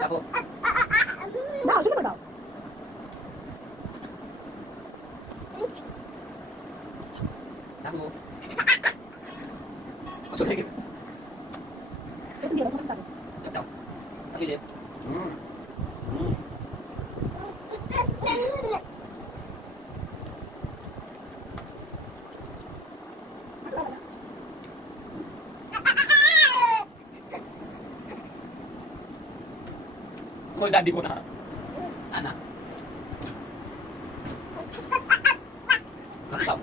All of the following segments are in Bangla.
Bravo. দাও তুমি দাও Bravo. চলে গেছে। একটু দিয়ে দাও চালো যাও। আমি দে। ওই দাদি কোথা আনা খাও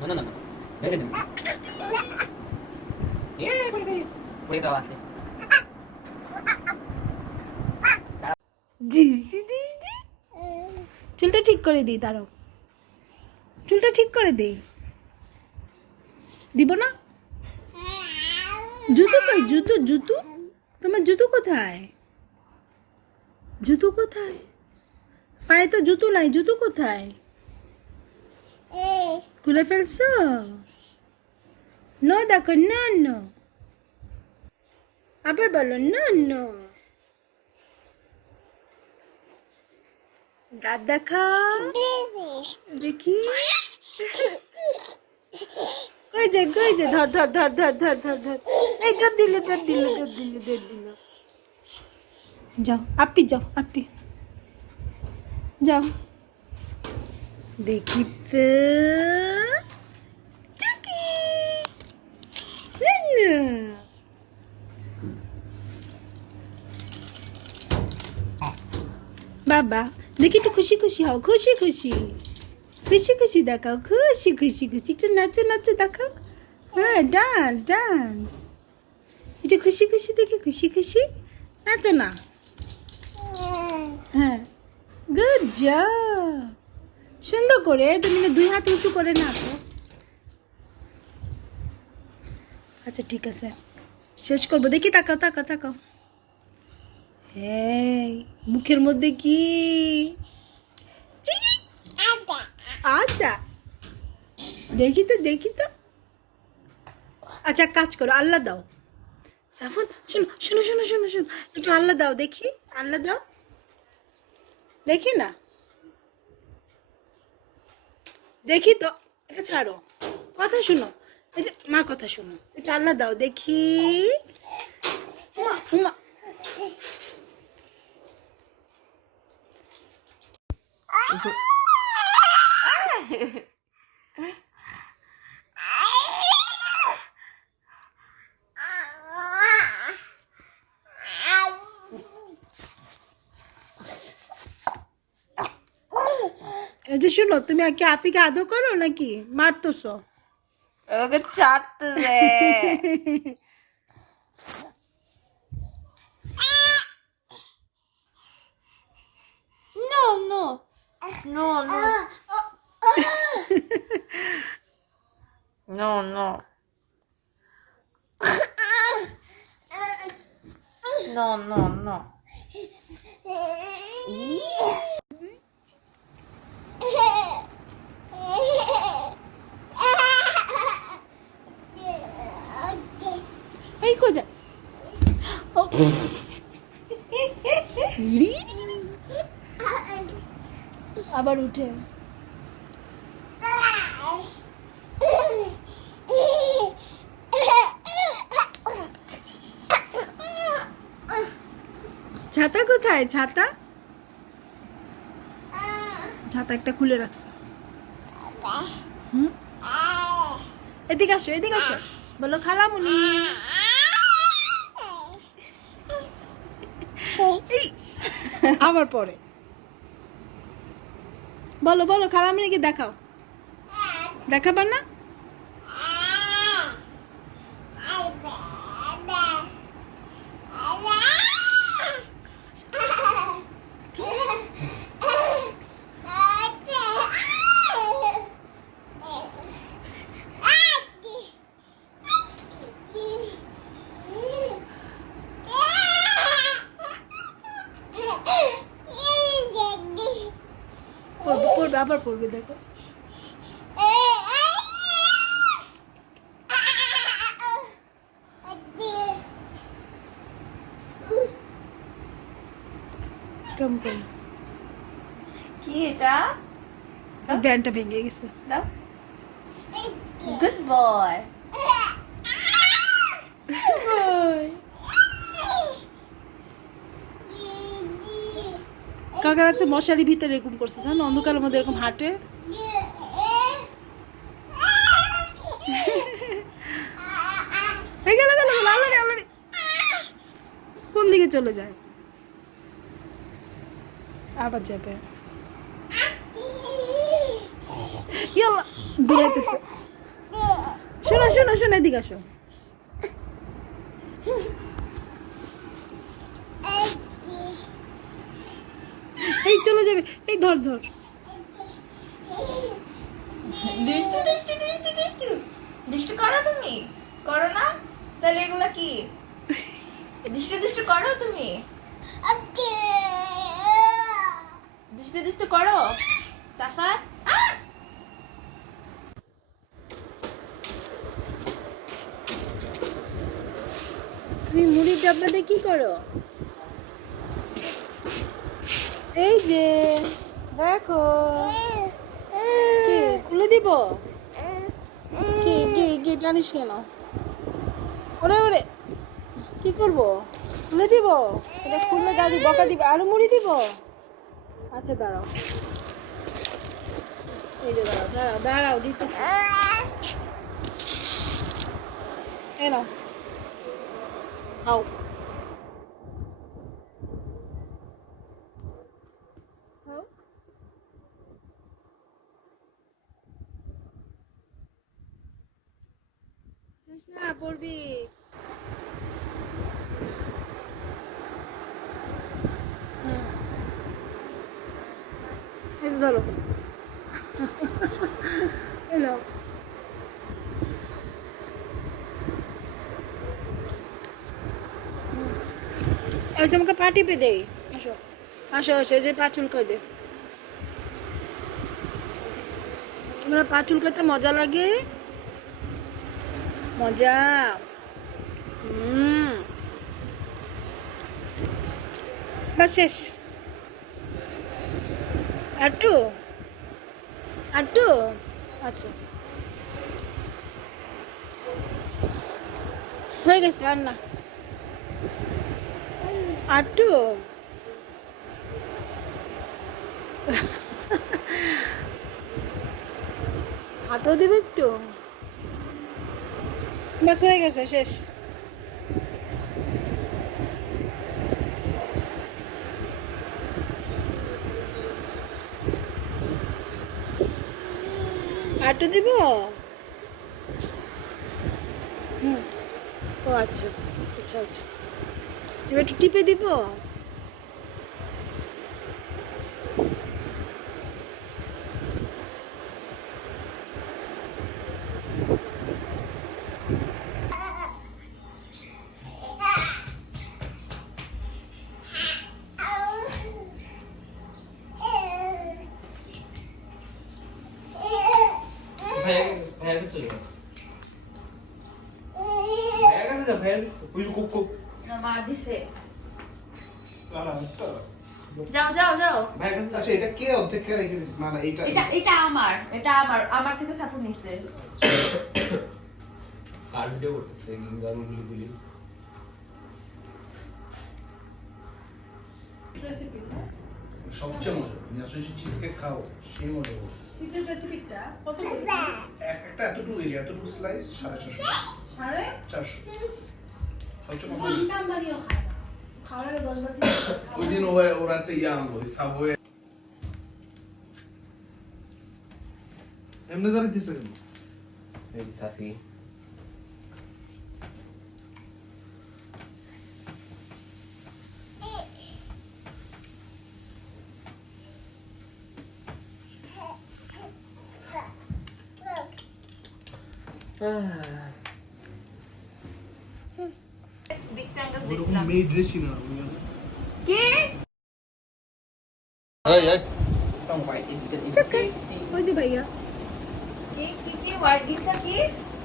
No, no, no, no. Vete. Puedes grabar. দিদি দিদি চুলটা ঠিক করে দিই তারও চুলটা ঠিক করে দিই দিব না জুতো কই জুতো জুতো তোমার জুতো কোথায় জুতো কোথায় পায়ে তো জুতো নাই জুতো কোথায় খুলে ফেলছো নো দেখো না নো আবার বলো না নো দাঁত দেখা দেখি কই যে ধর ধর ধর ধর ধর ধর ধর এই ধর দিল ধর দিল ধর দিল ধর দিল যাও আপি যাও আপি যাও দেখি তো চিকি না বাবা দেখি একটু খুশি খুশি হও খুশি খুশি খুশি খুশি দেখাও খুশি খুশি খুশি একটু নাচো নাচো দেখাও হ্যাঁ ডান্স ডান্স একটু খুশি খুশি দেখি খুশি খুশি নাচো না হ্যাঁ গুড জব সুন্দর করে তুমি না দুই হাত উঁচু করে নাচো আচ্ছা ঠিক আছে শেষ করবো দেখি তাকাও তাকাও তাকাও হ্যাঁ মুখের মধ্যে কি আচ্ছা দেখি তো আচ্ছা কাজ করো আল্লাহ দাও সাফন শোনো শোনো শোনো শোনো শোনো একটু আল্লাহ দাও দেখি আল্লাহ দাও দেখি না দেখি তো এটা ছাড়ো কথা শোনো এই যে মার কথা শোনো একটু আল্লাহ দাও দেখি উমা উমা এই যে শোনো তুমি কি আপিকে আদর করো নাকি মারতেছো ওকে চাটতে দে No, no. No, no. No, no. No, no, no. এই কোজা আবার উঠে ছাতা কোথায় ছাতা ছাতা একটা খুলে রাখছে এদিকে আসো বলো খালামুনি আবার পরে বলো বলো খালামুনিকে দেখাও দেখাবা না পড়বে পড়বে আবার পড়বে দেখো। কেমন করে কি এটা? ব্যান্ডটা ভেঙে গেছে। দাও। Good boy. কাকা রাতে মশারি ভিতরে এরকম করছে, জানো, অন্ধকারের মধ্যে এরকম হাঁটে। এই গেল গেল গেল, আল্লাহরে আল্লাহরে, কোন দিকে চলে যায়, আবার যাবে। ইয়াল্লা, দৌড়াইতেছে। শোনো শোনো শোনো, এদিকে আসো। এই চলে যাবে, এই ধর ধর। দুষ্টু দুষ্টু দুষ্টু দুষ্টু দুষ্টু করো তুমি, করো না? তাহলে এগুলা কি? দুষ্টু দুষ্টু করো তুমি, দুষ্টু দুষ্টু করো সাফা। তুমি মুড়ির ডাব্বা দিয়ে কি করো? এই যে দেখো, কি খুলে দিব? কি কি কি টানিস কেন? ওরে ওরে, কি করব? খুলে দিব? এটা খুললে দাদি বকা দিবে, আরো মুড়ি দিব? আচ্ছা দাঁড়াও, এই যে দাঁড়াও দাঁড়াও দাঁড়াও, দিতেছি। এই নাও, খাও। খাও। শেষ না, পড়বি। এই তো ধরো, এলো। এই যে আমাকে পা টিপে দেই, আসো আসো আসো, এই যে পা চুলকাই দে। তোমরা পা চুলকাতে মজা লাগে, মজা। বাস শেষ। আটটু আটটু, আচ্ছা হয়ে গেছে, আর না। আটটু, হাতও দিবে একটু, বাস হয়ে গেছে, শেষ। আটটু দিব? ও আচ্ছা আচ্ছা আচ্ছা, এবার একটু টিপে দিব। ভাইয়ের কাছে চলে যাও। ভাইয়ের কাছে যাও, ভাইয়ের কাছে। ওই যে কুক কুক। মা দিছে। যাও যাও যাও। ভাইয়ের কাছে যাও। আচ্ছা এটা কে অর্ধেক কে রেখে দিস? না না এটা এটা এটা আমার, এটা আমার, আমার থেকে সাফু নিছে। কার্ড ভিডিও করতেছে, গান গুলি গুলি। রেসিপি সবচেয়ে মজা। তুমি আসলে চিজ কেক খাও, সেই মজা হবে। সিক্রেট রেসিপিটা কত করে? একটা এতটুকু এই যে এতটুকু স্লাইস 450 400 সবচেয়ে মজা। দাম বাড়িও খায় না, খাওয়ার আগে 10 বাজে। ওই দিন ওরা একটা ইয়া আনলো সাবওয়ে, এমনি ধরে দিছে কেন? এই সাসি। বিগ চাঙ্গাস ওরকম দেখছিলাম। মেয়ে ড্রেস ছিল না। কি? এই ต้องไว้อินจะอิน চাকা ওই যে ভাইয়া কি কি হোয়াইট দিচ্ছা কি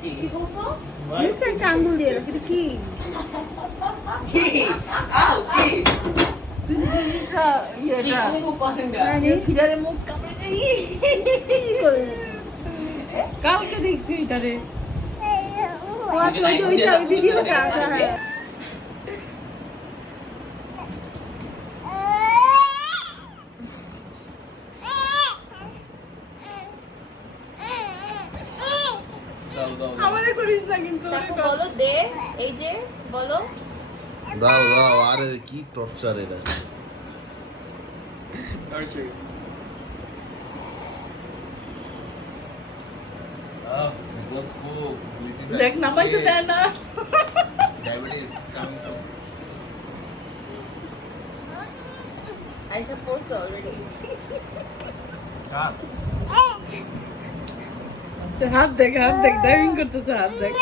কি বলছো মুখে একটা আঙ্গুল দিয়ে রাখি এটা কি আউ কি ইয়েটা কুকু পাহাঙ্গা মানে ফিরারে মুখ কামড়ে দেই কি করে কালকে দেখছি এটা রে ও আচ্ছা ওইটা ভিডিওটা হ্যাঁ দাও দাও আমারে করিস না কিন্তু দেখো বলো দে এই যে বলো দাও দাও আরে কি টর্চার এটা নরসরি দেখ নামাইতে দেয় না আইসা পড়ছো অলরেডি হাত দেখ ডাইভিং করতেছে হাত দেখ